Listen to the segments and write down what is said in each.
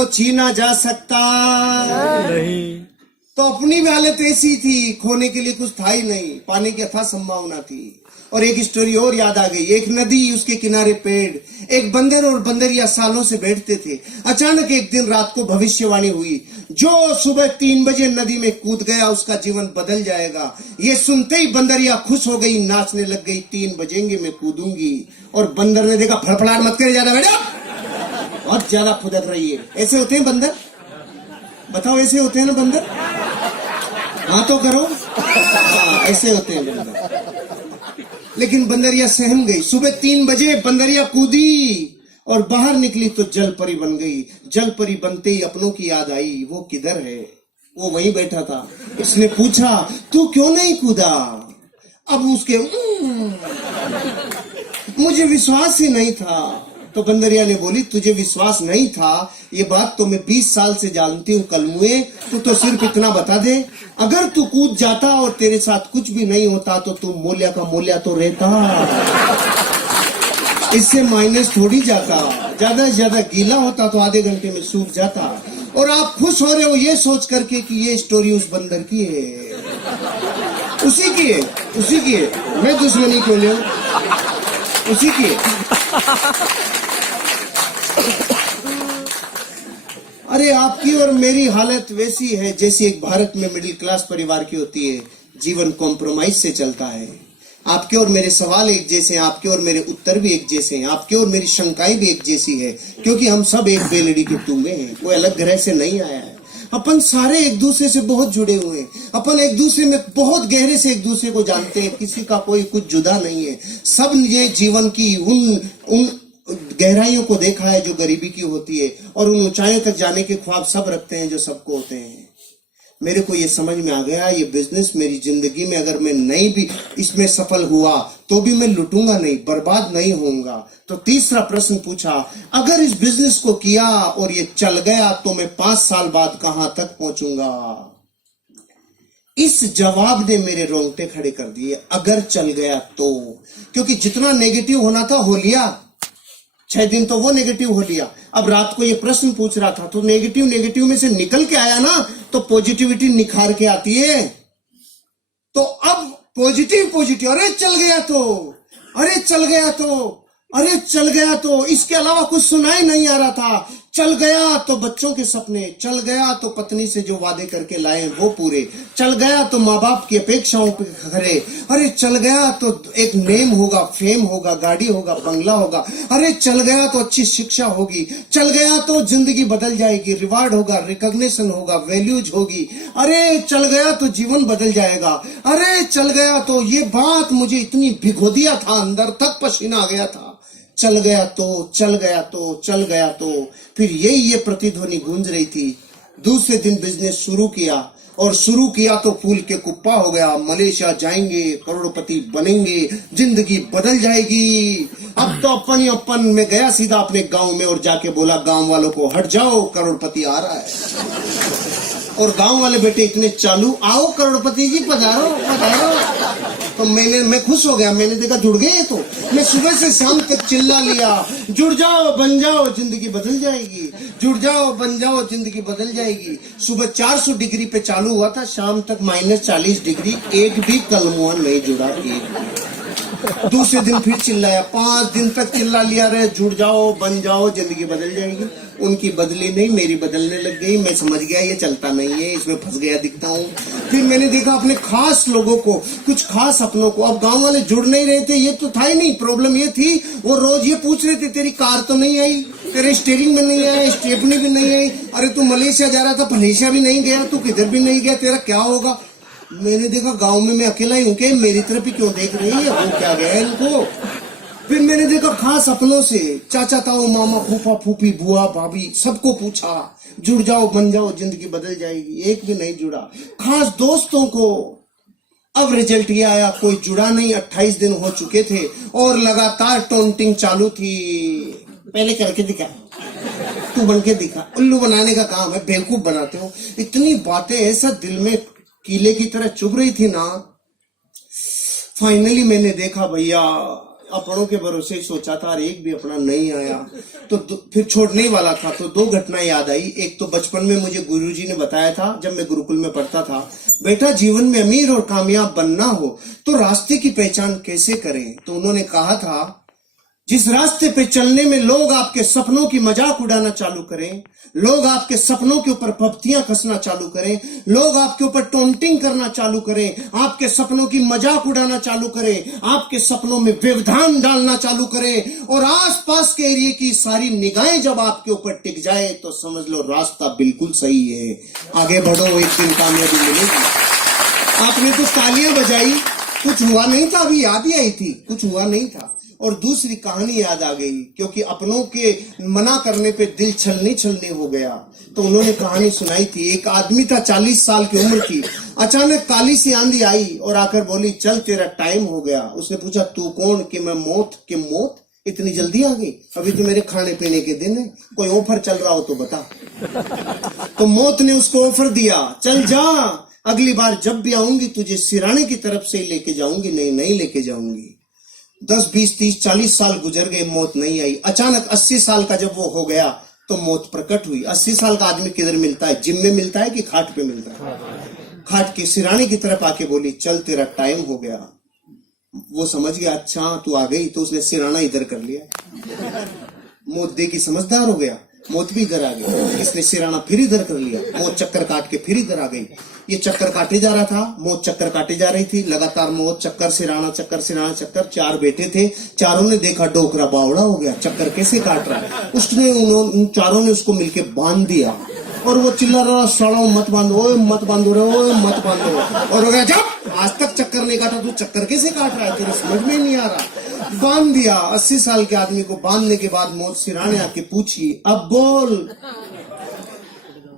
तो छीना जा सकता नहीं। तो अपनी भी हालत ऐसी थी, खोने के लिए कुछ था ही नहीं, पाने की अथाह संभावना थी। और एक स्टोरी और याद आ गई। एक नदी, उसके किनारे पेड़, एक बंदर और बंदरिया सालों से बैठते थे। अचानक एक दिन रात को भविष्यवाणी हुई, जो सुबह 3 बजे नदी में कूद गया उसका जीवन बदल जाएगा। ये सुनते ही बंदरिया खुश हो गई, नाचने लग गई, 3 बजेंगे मैं कूदूंगी। और बंदर ने देखा, फड़फड़ाहट मत करे ज्यादा बेटा, बहुत ज्यादा फुदक रही है। ऐसे होते हैं बंदर, बताओ ऐसे होते हैं ना बंदर? हाँ तो करो। हाँ, ऐसे होते हैं बंदर। लेकिन बंदरिया सहम गई। सुबह 3 बजे बंदरिया कूदी और बाहर निकली तो जल परी बन गई। जल परी बनते ही अपनों की याद आई, वो किधर है? वो वहीं बैठा था। इसने पूछा, तू क्यों नहीं कूदा? अब उसके मुझे विश्वास ही नहीं था। तो बंदरिया ने बोली, तुझे विश्वास नहीं था, ये बात तो मैं 20 साल से जानती हूँ कलमुए। तू तो सिर्फ इतना बता दे, अगर तू कूद जाता और तेरे साथ कुछ भी नहीं होता तो तू मूल्य का मूल्य तो रहता, इससे माइनस थोड़ी जाता। ज्यादा से ज्यादा गीला होता तो आधे घंटे में सूख जाता। और आप खुश हो रहे हो ये सोच करके कि ये स्टोरी उस बंदर की है, उसी की है, उसी की है। मैं दुश्मनी क्यों ले, उसी की है। अरे आपकी और मेरी हालत वैसी है जैसी एक भारत में मिडिल क्लास परिवार की होती है। जीवन कॉम्प्रोमाइज से चलता है। आपके और मेरे सवाल एक जैसे हैं, आपके और मेरे उत्तर भी एक जैसे हैं, आपके और मेरी शंकाएं भी एक जैसी है, क्योंकि हम सब एक बेलड़ी के टूमे हैं। कोई अलग ग्रह से नहीं आया है। अपन सारे एक दूसरे से बहुत जुड़े हुए हैं। अपन एक दूसरे में बहुत गहरे से एक दूसरे को जानते हैं। किसी का कोई कुछ जुदा नहीं है। सब ये जीवन की उन गहराइयों को देखा है जो गरीबी की होती है, और उन ऊंचाइयों तक जाने के ख्वाब सब रखते हैं जो सबको होते हैं। मेरे को ये समझ में आ गया, ये बिजनेस मेरी जिंदगी में अगर मैं नहीं भी इसमें सफल हुआ तो भी मैं लुटूंगा नहीं, बर्बाद नहीं होऊंगा। तो तीसरा प्रश्न पूछा, अगर इस बिजनेस को किया और ये चल गया तो मैं 5 साल बाद कहां तक पहुंचूंगा? इस जवाब ने मेरे रोंगटे खड़े कर दिए। अगर चल गया तो, क्योंकि जितना नेगेटिव होना था हो लिया। 6 दिन तो वो नेगेटिव हो लिया। अब रात को ये प्रश्न पूछ रहा था तो नेगेटिव में से निकल के आया ना, तो पॉजिटिविटी निखार के आती है। तो अब पॉजिटिव, अरे चल गया तो, अरे चल गया तो, अरे चल गया तो, इसके अलावा कुछ सुनाई नहीं आ रहा था। चल गया तो बच्चों के सपने, चल गया तो पत्नी से जो वादे करके लाए वो पूरे, चल गया तो माँ बाप की अपेक्षाओं पे खरे, अरे चल गया तो एक नेम होगा, फेम होगा, गाड़ी होगा, बंगला होगा, अरे चल गया तो अच्छी शिक्षा होगी, चल गया तो जिंदगी बदल जाएगी, रिवार्ड होगा, रिकॉग्निशन होगा, वैल्यूज होगी, अरे चल गया तो जीवन बदल जाएगा, अरे चल गया तो ये बात मुझे इतनी भिगो दिया था, अंदर तक पसीना आ गया था। चल गया तो, चल गया तो, चल गया तो, फिर ये प्रतिध्वनि गूंज रही थी। दूसरे दिन बिजनेस शुरू किया, और शुरू किया तो फूल के कुप्पा हो गया। मलेशिया जाएंगे, करोड़पति बनेंगे, जिंदगी बदल जाएगी। अब तो अपन में गया सीधा अपने गांव में और जाके बोला गांव वालों को, हट जाओ करोड़पति आ रहा है। और गांव वाले बेटे इतने चालू, आओ करोड़पति जी पधारो पधारो। तो मैं खुश हो गया। मैंने देखा जुड़ गए। तो मैं सुबह से शाम तक चिल्ला लिया, जुड़ जाओ बन जाओ जिंदगी बदल जाएगी, जुड़ जाओ बन जाओ जिंदगी बदल जाएगी। सुबह 400 डिग्री पे चालू हुआ था, शाम तक -40 डिग्री, एक भी कलमुआ नहीं जुड़ा। दूसरे दिन फिर चिल्लाया, 5 दिन तक चिल्ला लिया रहे, जुड़ जाओ बन जाओ जिंदगी बदल जाएगी। उनकी बदली नहीं, मेरी बदलने लग गई। मैं समझ गया ये चलता नहीं है, इसमें फंस गया दिखता हूँ। फिर मैंने देखा अपने खास लोगों को, कुछ खास अपनों को। अब गांव वाले जुड़ नहीं रहे थे, ये तो था ही नहीं। प्रॉब्लम ये थी, वो रोज ये पूछ रहे थे, तेरी कार तो नहीं आई, तेरे स्टीयरिंग में नहीं आया, स्टेपनी भी नहीं आई, अरे तू मलेशिया जा रहा था, मलेशिया भी नहीं गया, तू किधर भी नहीं गया, तेरा क्या होगा? मैंने देखा गांव में मैं अकेला ही हूँ, क्या मेरी तरफ ही क्यों देख रही है, वो क्या गया इनको? फिर मैंने देखा खास अपनों से, चाचा ताऊ मामा फूफा फूफी बुआ भाभी, सबको पूछा, जुड़ जाओ बन जाओ जिंदगी बदल जाएगी। एक भी नहीं जुड़ा। खास दोस्तों को, अब रिजल्ट ये आया, कोई जुड़ा नहीं। 28 दिन हो चुके थे और लगातार टॉन्टिंग चालू थी। पहले करके दिखा, तू बन के दिखा। उल्लू बनाने का काम है, बेवकूफ बनाते हो। इतनी बातें ऐसा दिल में कीले की तरह चुभ रही थी ना। फाइनली मैंने देखा भैया अपनों के भरोसे ही सोचा था और एक भी अपना नहीं आया, तो फिर छोड़ने ही वाला था। तो दो घटना याद आई। एक तो बचपन में मुझे गुरुजी ने बताया था, जब मैं गुरुकुल में पढ़ता था, बेटा जीवन में अमीर और कामयाब बनना हो तो रास्ते की पहचान कैसे करें। तो उन्होंने कहा था, जिस रास्ते पे चलने में लोग आपके सपनों की मजाक उड़ाना चालू करें, लोग आपके सपनों के ऊपर पपतियां कसना चालू करें, लोग आपके ऊपर टोंटिंग करना चालू करें, आपके सपनों की मजाक उड़ाना चालू करें, आपके सपनों में व्यवधान डालना चालू करें और आसपास के एरिया की सारी निगाहें जब आपके ऊपर टिक जाए तो समझ लो रास्ता बिल्कुल सही है, आगे बढ़ो, एक दिन कामयाबी मिलेगी। आपने तो तालियां बजाई, कुछ हुआ नहीं था, अभी याद ही आई थी, कुछ हुआ नहीं था। और दूसरी कहानी याद आ गई, क्योंकि अपनों के मना करने पे दिल छलनी छलनी हो गया। तो उन्होंने कहानी सुनाई थी। एक आदमी था, 40 साल की उम्र थी, अचानक काली सी आंधी आई और आकर बोली, चल तेरा टाइम हो गया। उसने पूछा, तू कौन? कि मैं मौत। कि मौत इतनी जल्दी आ गई? अभी तो मेरे खाने पीने के दिन है, कोई ऑफर चल रहा हो तो बता। तो मौत ने उसको ऑफर दिया, चल जा, अगली बार जब भी आऊंगी तुझे सिराने की तरफ से लेके जाऊंगी, नहीं लेके जाऊंगी। 10, 20, 30, 40 साल गुजर गए, मौत नहीं आई। अचानक 80 साल का जब वो हो गया तो मौत प्रकट हुई। 80 साल का आदमी किधर मिलता है? जिम में मिलता है कि खाट पे मिलता है? खाट के सिराने की तरफ आके बोली, चल तेरा टाइम हो गया। वो समझ गया, अच्छा तू आ गई, तो उसने सिराना इधर कर लिया। मौत देखी, समझदार हो गया, मौत भी इधर आ गई। इसने सिराना फिर इधर कर लिया, मौत चक्कर काट के फिर इधर आ गई। ये चक्कर काटे जा रहा था, मौत चक्कर काटे जा रही थी, लगातार मौत चक्कर सिराना चक्कर सिराना चक्कर। 4 बेटे थे, चारों ने देखा डोकरा बावड़ा हो गया, चक्कर कैसे काट रहा है। उसने उन चारों ने उसको मिलके बांध दिया और वो चिल्ला रहा, सड़ो मत बांधो, ओए मत बांधो रे, ओए मत बांधो। और हो गया, जब आज तक चक्कर नहीं काटा, तू चक्कर कैसे काट रहा है, तेरे समझ में नहीं आ रहा। बांध दिया। 80 साल के आदमी को बांधने के बाद मौत सिराने आके पूछी, अब बोल।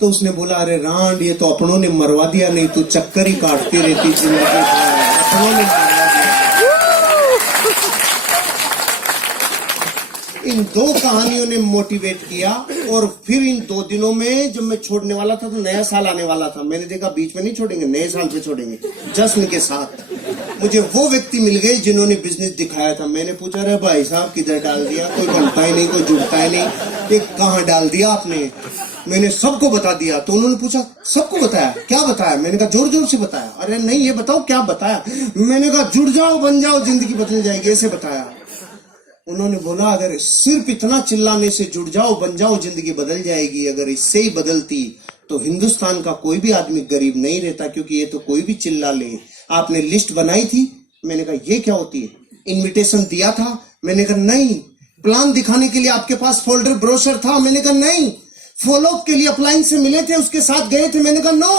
तो उसने बोला, अरे रांड, ये तो अपनों ने मरवा दिया, नहीं तो चक्कर ही काटती रहती जिंदगी भर, अपनों ने मरवा दिया। इन 2 कहानियों ने मोटिवेट किया। और फिर इन 2 दिनों में जब मैं छोड़ने वाला था तो नया साल आने वाला था, मैंने देखा बीच में नहीं छोड़ेंगे, नए साल पे छोड़ेंगे जश्न के साथ। मुझे वो व्यक्ति मिल गए जिन्होंने बिजनेस दिखाया था। मैंने पूछा, अरे भाई साहब किधर डाल दिया, कोई बनता ही नहीं, कोई जुड़ता ही नहीं, ये कहाँ डाल दिया आपने? मैंने सबको बता दिया। तो उन्होंने पूछा, सबको बताया? क्या बताया? मैंने कहा, जोर जोर से बताया। अरे नहीं, ये बताओ क्या बताया? मैंने कहा, जुड़ जाओ, बन जाओ, जिंदगी बदल जाएगी, ऐसे बताया। उन्होंने बोला, अगर सिर्फ इतना चिल्लाने से जुड़ जाओ, बन जाओ, जिंदगी बदल जाएगी, अगर इससे ही बदलती तो हिंदुस्तान का कोई भी आदमी गरीब नहीं रहता, क्योंकि ये तो कोई भी चिल्ला ले। आपने लिस्ट बनाई थी? मैंने कहा, ये क्या होती है? इनविटेशन दिया था? मैंने कहा नहीं। प्लान दिखाने के लिए आपके पास फोल्डर ब्रोशर था? मैंने कहा नहीं। फॉलोअप के लिए अप्लायंस से मिले थे, उसके साथ गए थे? मैंने कहा नो।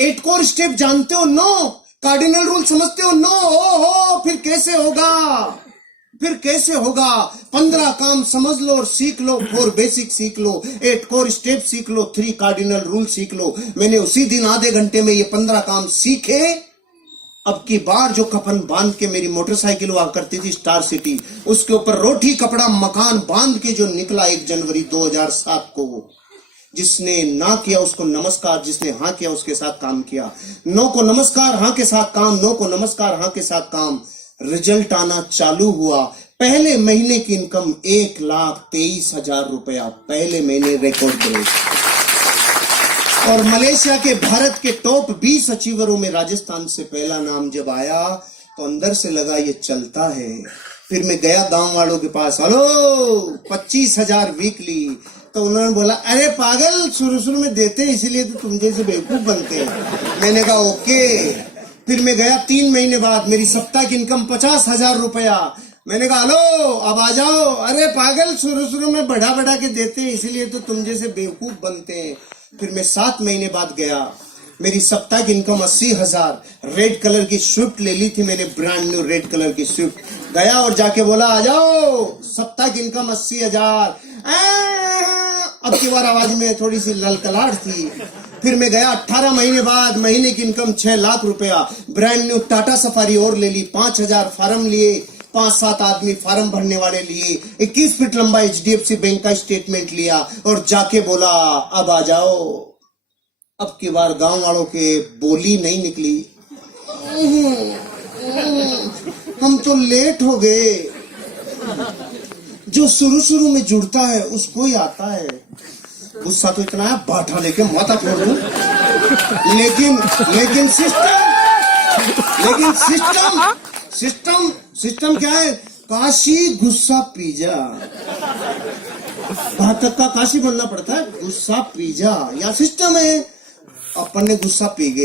8 कोर स्टेप जानते हो? नो। कार्डिनल रूल समझते हो? नो। ओहो, फिर कैसे होगा? फिर कैसे होगा? 15 काम समझ लो और सीख लो, 4 बेसिक सीख लो, 8 कोर स्टेप सीख लो, 3 कार्डिनल रूल सीख लो। मैंने उसी दिन आधे घंटे में ये 15 काम सीखे। अब की बार जो कफन बांध के मेरी मोटरसाइकिल हुआ करती थी स्टार सिटी, उसके ऊपर रोटी कपड़ा मकान बांध के जो निकला 1 जनवरी 2007 को, जिसने ना किया उसको नमस्कार, जिसने हाँ किया उसके साथ काम किया। नो को नमस्कार, हाँ के साथ काम, नो को नमस्कार, हाँ के साथ काम। रिजल्ट आना चालू हुआ। पहले महीने की इनकम 1,23,000 रुपया, पहले महीने रिकॉर्ड ब्रेक। और मलेशिया के भारत के टॉप 20 अचीवरों में राजस्थान से पहला नाम जब आया तो अंदर से लगा ये चलता है। फिर मैं गया गांव वालों के पास, हेलो 25,000 वीकली। तो उन्होंने बोला, अरे पागल, शुरू में देते इसीलिए तो तुम जैसे बेवकूफ बनते हैं। मैंने कहा ओके। फिर मैं गया 3 महीने बाद, मेरी सप्ताह की इनकम 50,000 रुपया। मैंने कहा हेलो अब आ जाओ। अरे पागल, शुरू में बढ़ा के देते हैं इसीलिए तो तुम जैसे बेवकूफ बनते हैं। फिर मैं 7 महीने बाद गया, मेरी सप्ताह की इनकम 80,000। रेड कलर की स्विफ्ट ले ली थी मैंने, ब्रांड न्यू रेड कलर की स्विफ्ट। गया और जाके बोला, आ जाओ, सप्ताह की इनकम 80,000। अब की बार आवाज में थोड़ी सी ललकलाहट थी। फिर मैं गया 18 महीने बाद, महीने की इनकम 6 लाख रुपया। ब्रांड न्यू टाटा सफारी और ले ली, 5,000 फार्म लिए, 5-7 आदमी फार्म भरने वाले लिए, 21 फीट लंबा HDFC बैंक का स्टेटमेंट लिया और जाके बोला, अब आ जाओ। अब की बार गांव वालों के बोली नहीं निकली, हम तो लेट हो गए। जो शुरू शुरू में जुड़ता है उसको ही आता है। गुस्सा तो इतना है बाठा लेके माथा फोड़ दूं। लेकिन सिस्टम क्या है? काशी गुस्सा पी जा। घातक का काशी बनना पड़ता है, गुस्सा पी जा, या सिस्टम है। अपन ने गुस्सा पी गए।